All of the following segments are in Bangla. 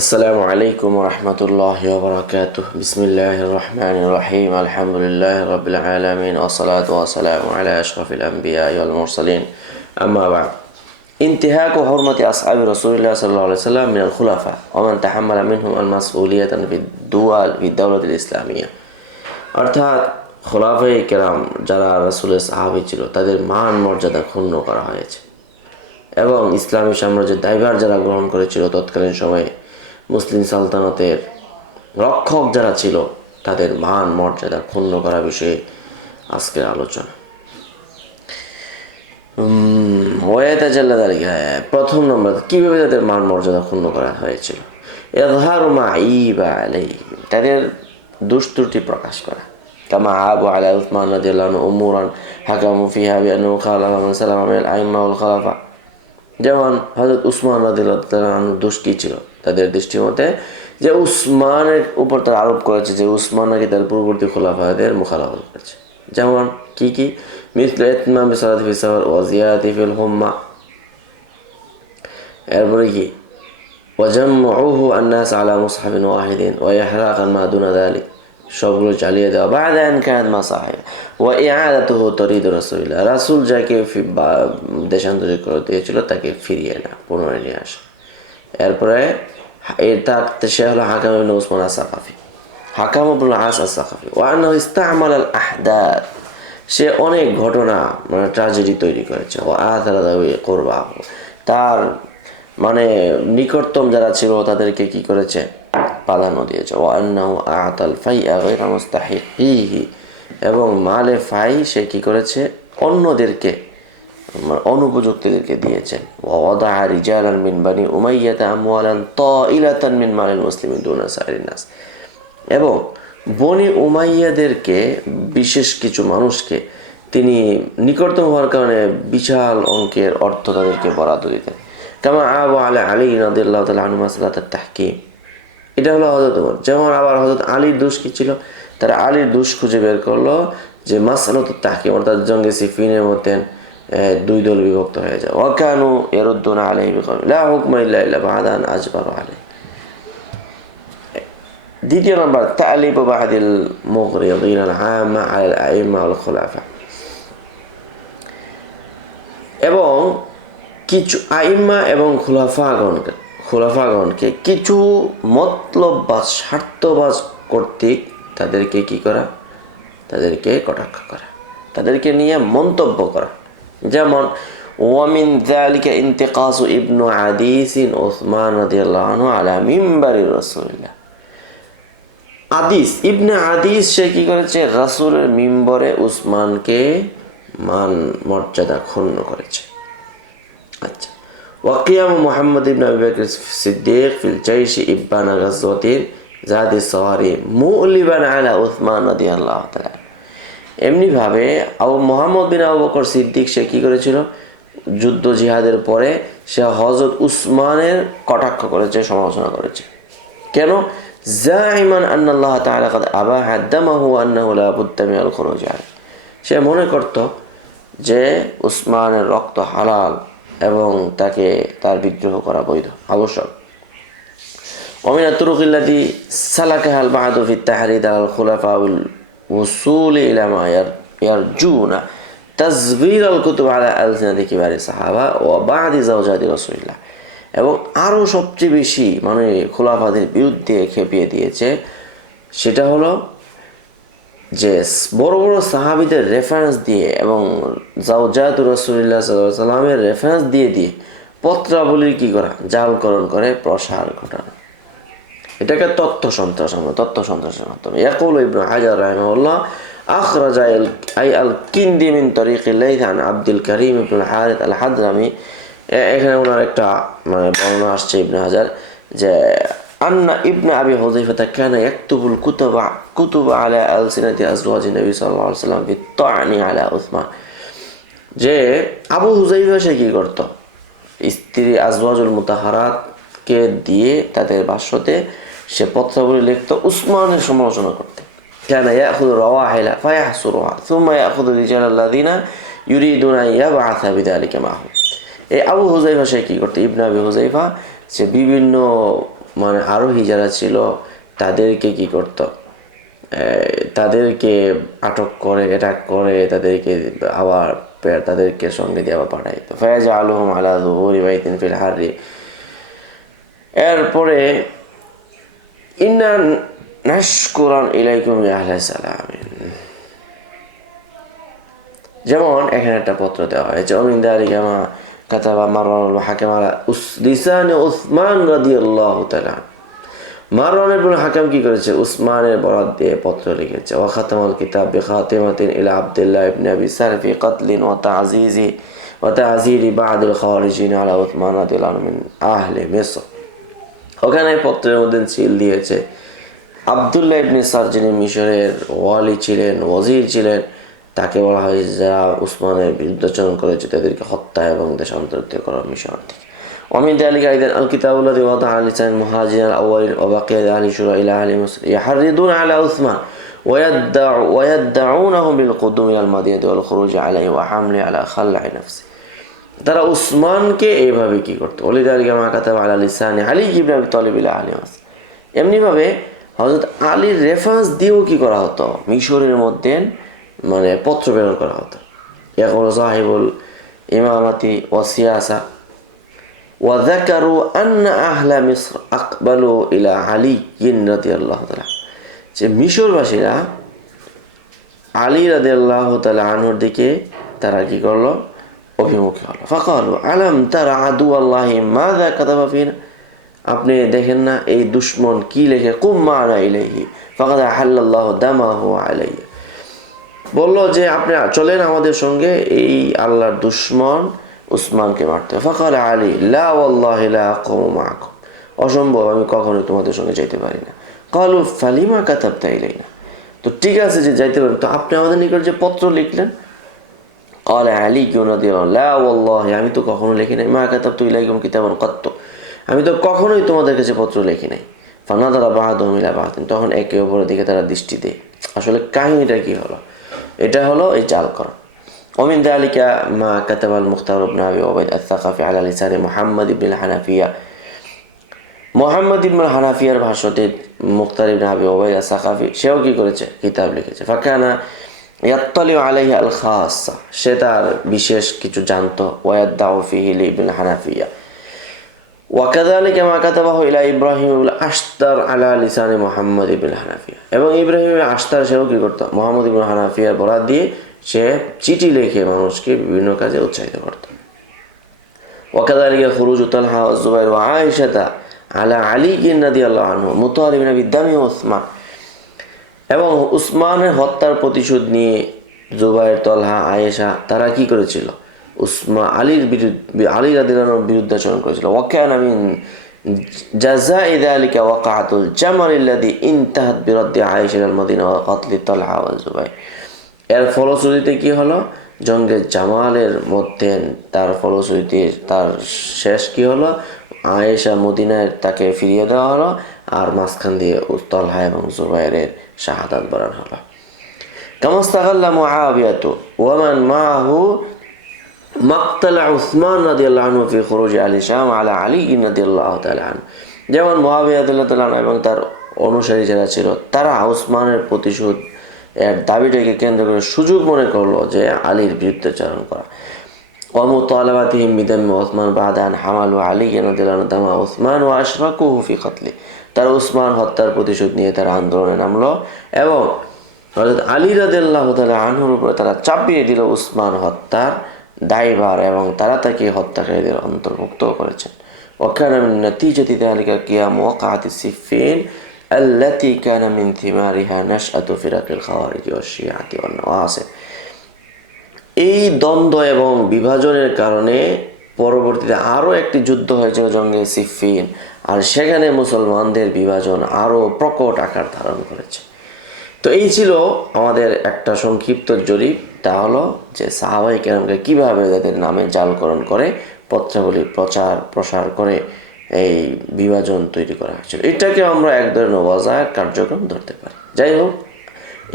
আসসালামু আলাইকুম রহমতুল্লাহি ওয়া বারাকাতুহু বিসমিল্লাহির রহমানির রহিম আলহামদুলিল্লাহি রাব্বিল আলামিন ওয়াসসালাতু ওয়াসসালামু আলা আশরাফিল আমবিয়া ওয়াল মুরসালিন আম্মা বা'দ انتهاك حرمة أصحاب رسول الله صلى الله عليه وسلم من الخلفاء ومن تحمل منهم المسؤولية في الدولة الإسلامية অর্থাৎ খোলাফায়ে কেরাম যারা রাসূলের সাহাবী ছিল তাদের মান মর্যাদা ক্ষুণ্ণ করা হয়েছে এবং ইসলামী সাম্রাজ্যের দায়ভার যারা গ্রহণ করেছিল তৎকালীন সময়ে মুসলিম সালতানাতের রক্ষক যারা ছিল তাদের মান মর্যাদা ক্ষুণ্ণ করা বিষয়ে আজকের আলোচনা। প্রথম নম্বর, কিভাবে তাদের মান মর্যাদা ক্ষুণ্ণ করা হয়েছিল? তাদের দুষ্ত্রুটি প্রকাশ করা। কামা আবু আলা উসমান রাদিয়াল্লাহু আনহু উমুরান হাকামু ফিহা বিআন্নাহু খালাফা মান সালামা মিনাল আইম্মা ওয়াল খালাফা। যেমন হযরত উসমান রাদিয়াল্লাহু তাআলা আনহু দোষ কি ছিল তাদের দৃষ্টির মতে, যে উসমানের উপর তারা আরোপ করেছে যে উসমান নাকি তার পূর্ববর্তী খোলাফাদের মুখালাফত করেছে। যেমন কি মিসলু ইতমাম বিসালাতি ফি সাফার ওয়া জিয়াদাতি ফিল হুম্মা। এরপরে কি ওয়াজামউহু আন-নাস আলা মুসহাফিন ওয়াহিদিন ওয়া ইহরাকান মা দুনা যালিক, সবগুলো চালিয়ে দেওয়া। বা'দা আন কানাত মাসাহিব ওয়া ইআদাতুহু তরিদ রাসূলিল্লাহ, রাসূল যাকে দেশান্তরিত করে দিয়েছিল তাকে ফিরিয়ে না, পুনরায় নিয়ে আসা। এরপরে সে হলো হাকাম ইবনে উসমান আস-সাকাফি, হাকাম ইবনুল আস আস-সাকাফি। ওয়া আন্নাহু ইস্তা'মালা আল-আহদাথ, সে অনেক ঘটনা মানে ট্র্যাজেডি তৈরি করেছে। ও আথারা দাবি করবা, তার মানে নিকটতম যারা ছিল তাদেরকে কি করেছে, প্রাধান্য দিয়েছে। ও আন্নাহু আতাল ফাইআ গায়রা মুস্তাহিকিহি, এবং মালে ফাই সে কি করেছে অন্যদেরকে অনুপযুক্তদেরকে দিয়েছেন। ওয়া ওয়াদা রিজালান মিন বানি উমাইয়া আমওয়ালান তাইলাতান মিন মালিল মুসলিমিন দুনা সাইরিন নাস, এবং বনি উমাইয়াদেরকে বিশেষ কিছু মানুষকে তিনি নিকটতম হওয়ার কারণে বিশাল অঙ্কের অর্থ তাদেরকে বরাদ্দ দিতেন। কামা আবু আলা আলী রাদিয়াল্লাহু তাআলা আনহু মাসআলাতুত তাহকিম, এটা হলো হযরত ওমর। যেমন আবার হযরত আলীর দোষ কি ছিল, তারা আলীর দোষ খুঁজে বের করলো যে মাসআলাতুত তাহকিম, অর্থাৎ জঙ্গে সিফিনের মধ্যে দুই দল বিভক্ত হয়ে যায়। ওয়া কানু ইয়ারুদ্দুনা আলাইহি বিকাওলি লা হুকমা ইল্লা বা'দা আন আজবারু আলাইহি। দ্বিতীয় নম্বর, তা'লিব বা'দিল মুগরিদিন আল-আম্মা আলা আল-আইম্মা ওয়াল খুলাফা, এবং কিছু আইম্মা এবং খোলাফাগণকে কিছু মতলববাজ স্বার্থবাজ কর্তৃক তাদেরকে কি করা, তাদেরকে কটাক্ষ করা, তাদেরকে নিয়ে মন্তব্য করা। যেমন ওয়ামিন যালিকা ইন্তিকাসু ইবনু আদিস উসমান রাদিয়াল্লাহু আনহু আলা মিম্বারি রাসূলিল্লাহ। আদিস ইবনে আদিস সে কি করেছে, রাসূলের মিম্বরে উসমানকে মান মর্যাদা ক্ষুণ্ণ করেছে। আচ্ছা, ওয়াকিয়াম মুহাম্মদ ইবনে আবি বকর সিদ্দিক ফিল জাইশ ইবনা গাজওয়াতিন জাদি সাওয়ারি মুলিবান আলা উসমান রাদিয়াল্লাহু তাআলা। এমনি ভাবে মুহাম্মদ বিন আবু বকর সিদ্দিক সে কি করেছিল, যুদ্ধ জিহাদের পরে সে হযরত উসমানের কটাক্ষ করেছে, সমালোচনা করেছে। কেন? জাইমান আন্নাল্লাহ তাআলা قد আবাহ দামাহু আন্নাহু লা বুদ্দা মিনাল খুরুজ আলাইহি, সে মনে করত যে উসমানের রক্ত হালাল এবং তাকে তার বিদ্রোহ করা বৈধ, আবশ্যক। ওমিনা তুরুকিল্লাতি সালাকাহাল বা'দু ফি তাহরিদ আল খুলাফাউল উসুল ইলা মা ইয়ারজুনা তাজবির আল কুতুব আলা আলসিনাতি কিবারি সাহাবা ওয়া বা'দি যাওজাতি রাসূলিল্লাহ, এবং আরও সবচেয়ে বেশি মানে খোলাফাদের বিরুদ্ধে খেপিয়ে দিয়েছে সেটা হলো যে বড় বড় সাহাবীদের রেফারেন্স দিয়ে এবং যাওজাতুর রাসূলুল্লাহ সাল্লাল্লাহু আলাইহি ওয়াসাল্লামের রেফারেন্স দিয়ে পত্রাবলীর কি করা, জালকরণ করে প্রসার ঘটানো। এটাকে তথ্য সন্ত্রাসের মাধ্যমে। ইয়াকুল ইবনু হাজার রাহিমাহুল্লাহ আখরাজা আল কিন্দি মিন তরিকিল লাইথ আন আব্দুল করিম ইবনুল হারিস আল হাদরামি। এখানে ওনার একটা মানে বর্ণনা আসছে ইবনে হাজার যে আন্না ইবনে আবি হুযায়ফা কানা ইয়াকতুবুল কুতুবা আলা আলসিনাতি আজওয়াজিন নবী সাল্লাল্লাহু আলাইহি ওয়াসাল্লাম বিত্তানি আলা উসমান, যে আবু হুযায়ফা সে কি করত, স্ত্রী আজওয়াজুল মুতাহারাতকে দিয়ে তাদের ভাষ্যতে সে পত্রাবলী লিখত, উসমানের সমালোচনা করতে। কানা ইয়াখুযু রাওয়াহিলা ফায়াহসুরুহা সুম্মা ইয়াখুযু রিজালাল্লাযিনা ইউরিদুনা ইয়াবআসা বিযালিকা মাহু। এই আবু হুযায়ফা সে কি করতো, ইবনে আবি হুযায়ফা সে বিভিন্ন মানে আরোহী যারা ছিল তাদেরকে কি করত, তাদেরকে আটক করে অ্যাটাক করে তাদেরকে আবার তাদেরকে সঙ্গে দিয়ে আবার পাঠাইতো। ফায়াজ আলহম আলা যুহুরি বাইতিন ফিল হাররি। এরপরে ইন্না নাশকুরান ইলাইকুম ইয়া আহলাস সালামিন, যেমন এখানে একটা পত্র দেওয়া হয়েছে অমিন দালিকা মা কাতাবা মারওয়ানুল হাকিম আলা লিসানি উসমান রাদিয়াল্লাহু তাআলা। মারওয়ান ইবনে হাকিম কি করেছে, উসমানের বরাত দিয়ে পত্র লিখেছে। ওয়া খাতামাল কিতাব বিখাতিমাতিন ইলা আব্দুল্লাহ ইবনে আবি সার ফি কতলিন ওয়া তা'যিরি বা'দিল খাওয়ারিজিন আলা উসমান রাদিয়াল্লাহু মিন আহলি মিসর। ওখানে পত্রের মধ্যে সিল দিয়েছে আব্দুল্লাহ ইবনে সার, যিনি মিশরের ওয়ালি ছিলেন, ওয়াজির ছিলেন, তাকে বলা হয় যারা উসমানের বিরুদ্ধাচরণ করেছে তাদেরকে হত্যা এবং দেশান্তরিত করার মিশন থেকে। ومن ذلك أيضا الكتاب الذي وضع على لسان المهاجرين الأولين وبقية أهل الشورى إلى أهل مصر يحرضون على عثمان ويدعونه بالقدوم إلى المدينة والخروج عليه وحمله على خلع نفسه। তারা উসমানকে এইভাবে কি করতো, ওলিদালিকা মা কাতাবা আলা লিসানি আলী ইবনে আবি তালিব ইলা আহলি মিসর। এমনিভাবে হযরত আলীর রেফারেন্স দিয়েও কি করা হতো, মিশরের মধ্যে মানে পত্র প্রেরণ করা হতো। ইয়াকুল সাহিবুল ইমামাতি ওয়া সিয়াসা ওয়া যাকারু আন্না আহলা মিসর আকবালু ইলা আলী রাদিয়াল্লাহু তাআলা, যে মিশরবাসীরা আলী রাদিয়াল্লাহু তাআলা আনহুর দিকে তারা কি করলো, অভিমুখী হলো। ফাকালু আলাম তারা আদু আল্লাহি মাযা কাতাবা ফিনা, আপনি দেখেন না এই দুশমন কি লেখে, কুম মা'না ইলাইহি ফাকাদ আহাল্লাল্লাহু দামাহু আলাইহি, বললো যে আপনি চলেন আমাদের সঙ্গে, এই আল্লাহর দুশমন উসমানকে মারতে। ফাকাল আলী লা ওয়াল্লাহি লা আকুমু মাআকুম, অসম্ভব, আমি কখনোই তোমাদের সঙ্গে যাইতে পারি না। ক্বালু ফালিমা কাতাবতা ইলাইনা, তো ঠিক আছে যে যাইতে পারেন, তো আপনি আমাদের নিকট যে পত্র লিখলেন। ক্বাল আলী রাদিয়াল্লাহু লা ওয়াল্লাহি, আমি তো কখনো লিখি নাই, মা কাতাবতু ইলাইকুম কিতাবান কাত্তু, আমি তো কখনোই তোমাদের কাছে পত্র লিখি নাই। ফানাযারা বা'দুহুম ইলা বা'দিন, তখন একে অপরের দিকে তারা দৃষ্টি দেয়। আসলে কাহিনীটা কি হলো, এটা হলো এই জালকরণ। ومن ذلك ما كتب المختار بن أبي عبيد الثقفي على لسان محمد بن الحنفية। মোহাম্মদ ইবনে হানাফিয়ার ভাষ্যতে মুখতার ইবনে আবি উবাইদ আস-সাকাফি সেও কি করেছে, কিতাব লিখেছে। ফাকানা ইয়াত্তালিউ আলাইহি আল খাসা, সে তার বিশেষ কিছু জানতো। ওয়ায়াদাউ ফিহি ইবনে হানাফিয়া ওয়াকাযালিকা মা কাতাবাহু ইলা ইব্রাহিম ইবনে আশতার আলা লিসানি মুহাম্মদ ইবনে হানাফিয়া, এবং ইব্রাহিম ইবনে আশতার সেও কি করতো, মুহাম্মদ ইবনে হানাফিয়ার বরাত দিয়ে সে চিঠি লিখে মানুষকে বিভিন্ন কাজে উৎসাহিত করত। ওয়াকাযালিকা খুরুজু তালহা ওয়া যুবাইর ওয়া আয়েশা আলা আলী রাদিয়াল্লাহু আনহু মুতালিবিন বিদামি উসমান, এবং উসমানের হত্যার প্রতিশোধ নিয়ে জুবাইর, তালহা, আয়েশা তারা কি করেছিল, আলীর বিরুদ্ধে, আলী রাদিয়াল্লাহু আনহুর বিরুদ্ধাচরণ করেছিল। ওয়া কানা মিন জাযাই যালিকা ওয়াকাতুল জামাল আল্লাযী ইনতাহাত বিরাদ্দি আয়েশা আল মদিনা ওয়া কতলি তালহা ওয়া জুবাইর। এর ফলশ্রুতিতে কি হলো, জঙ্গে জামালের মধ্যে তার ফলশ্রুতিতে তার শেষ কি হলো, আয়েশা মদিনায় তাকে ফিরিয়ে দেওয়া হলো, আর মাঝখান দিয়ে তালহা এবং জুবাইরের শাহাদাত বরণ হলো। কামাস্তাগাল্লা মুআবিয়াতু ওয়া মান মাআহু মাকতালা উসমান রাদিয়াল্লাহু আনহু ফি খুরুজ আলী শাম আলা আলী রাদিয়াল্লাহু তাআলা আনহু, যেমন মুআবিয়া রাদিয়াল্লাহু তাআলা এবং তার অনুসারী যারা ছিল তারা উসমানের প্রতিশোধ এর দাবিটাকে কেন্দ্র করে সুযোগ মনে করলো যে আলীর বিরুদ্ধাচরণ করা। ওয়ামুতালাবাতিহিম বিদামি উসমান বাদান হামালু আলী রাদিয়াল্লাহু আনহু দামা উসমান ওয়া আশরাকুহু ফি কতলি, তারা উসমান হত্যার প্রতিশোধ নিয়ে তারা আন্দোলনে নামলো এবং হযরত আলী রাদিয়াল্লাহু তাআলা আনহুর উপরে তারা চাপিয়ে দিল উসমান হত্যার দায়ভার, এবং তারা তাকে হত্যাকারীদের অন্তর্ভুক্ত করেছেন। ওয়াকানা মিন নাতিজাতি যালিকা কিয়াম ওয়াকাআতি সিফফিন التي كان من ثمارها نشأة فرق الخوارج والشيعة والنواصب। এই দ্বন্দ্ব এবং বিভাজনের কারণে পরবর্তীতে আরও একটি যুদ্ধ হয়েছিল জঙ্গে সিফফিন, আর সেখানে মুসলমানদের বিভাজন আরও প্রকট আকার ধারণ করেছে। তো এই ছিল আমাদের একটা সংক্ষিপ্ত জরিপ, তা হলো যে সাহাবায়ে কেরামকে কীভাবে তাদের নামে জালকরণ করে পত্রাবলী প্রসার করে এই বিভাজন তৈরি করা হয়েছিল। এটাকে আমরা এক ধরনের ওয়াজার কার্যক্রম ধরতে পারি। যাই হোক,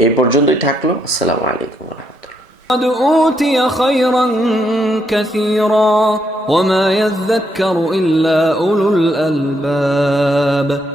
এই পর্যন্তই থাকলো। আসসালামু আলাইকুম ওয়া রাহমাতুল্লাহ। قد أوتي خيرا كثيرا وما يذكر إلا أولو الألباب